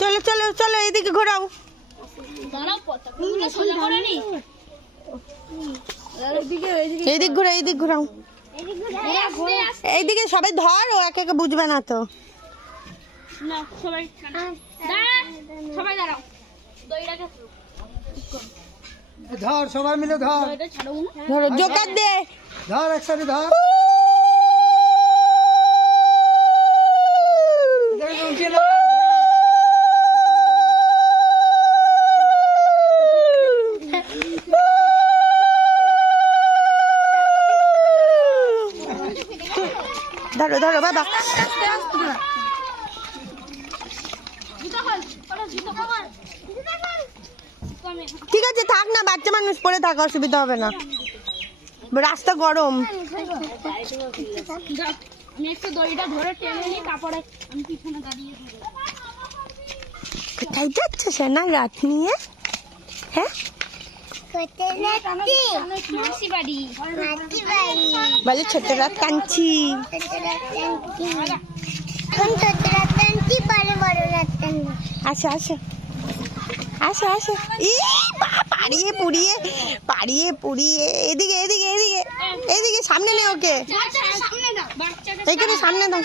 চলো চলো চলো এইদিকে ঘোরাও। এইদিক ঘোরাও, এইদিক ঘোরাও। এইদিকে সবাই ধর, ও একে একে বুঝবে না তো। ধর সবাই মিলে ধর, ধরো জোকার দে, ধর একসাথে ধর। ধরো ধরো বাবা। ঠিক আছে থাক না, বাচ্চা মানুষ পরে থাক, অসুবিধা হবে না, রাস্তা গরম। কোথায় যাচ্ছ সোনা রাত নিয়ে? হ্যাঁ বলে ছোট রাত কাঁদছি। আসো আসো আসো আসো। পাড়িয়ে পুড়িয়ে পাড়িয়ে পুড়িয়ে, এদিকে এদিকে এদিকে এদিকে, সামনে নে ওকে, এইখানে সামনে দাও।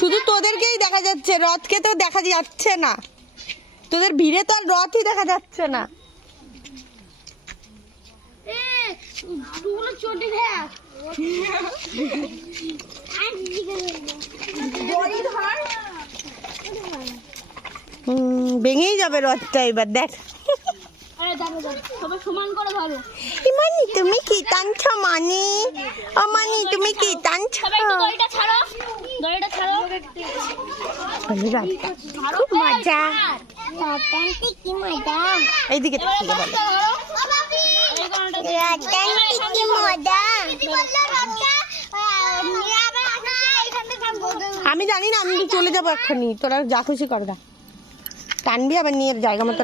শুধু তোদেরকেই দেখা যাচ্ছে, রথকে তো দেখা যাচ্ছে না, তোদের ভিড়ে তো আর রথই দেখা যাচ্ছে না। ভেঙেই যাবে রথটা এবার, দেখ। মানি তুমি কি টানছ? মানি ও মানি তুমি কি টানছ? খুব মজা, এইদিকে আমি জানি না, আমি চলে যাবো এক্ষুনি, তোরা যা খুশি কর, টানবি আবার নিয়ে জায়গা মতো